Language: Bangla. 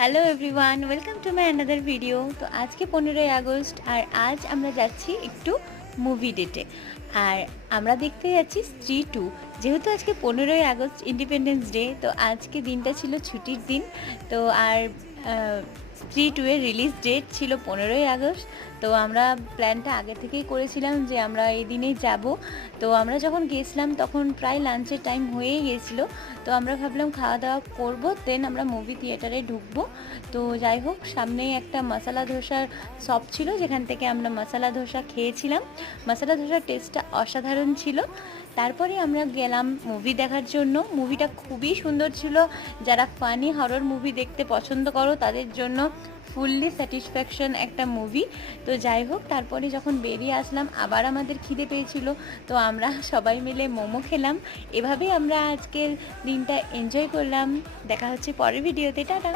Hello everyone, welcome to my another video. তো আজকে 15ই আগস্ট আর আজ আমরা যাচ্ছি একটু মুভি ডেটে। আর আমরা দেখতে যাচ্ছি স্ত্রী 2। যেহেতু আজকে 15ই আগস্ট ইন্ডিপেন্ডেন্স ডে, তো আজকে দিনটা ছিল ছুটির দিন। তো আর স্ত্রী 2 এর রিলিজ ডেট ছিল 15ই আগস্ট। তো আমরা প্ল্যানটা আগে থেকেই করেছিলাম যে আমরা এই দিনেই যাব। তো আমরা যখন গেছিলাম তখন প্রায় লাঞ্চের টাইম হয়েই গেছিলো। তো আমরা ভাবলাম খাওয়া দাওয়া করবো, দেন আমরা মুভি থিয়েটারে ঢুকবো। তো যাই হোক, সামনেই একটা মশলা ধোসার শপ ছিল, যেখান থেকে আমরা মশলা ধোসা খেয়েছিলাম। মশলা ধোসার টেস্টটা অসাধারণ ছিল। তারপরে আমরা গেলাম মুভি দেখার জন্য। মুভিটা খুবই সুন্দর ছিল। যারা ফানি হরর মুভি দেখতে পছন্দ করো তাদের জন্য ফুললি স্যাটিসফ্যাকশন একটা মুভি। তো যাই হোক, তারপরে যখন বেরিয়ে আসলাম আবার আমাদের খিদে পেয়েছিল। তো আমরা সবাই মিলে মোমো খেলাম। এভাবেই আমরা আজকের দিনটা এনজয় করলাম। দেখা হচ্ছে পরের ভিডিওতে। টাটা।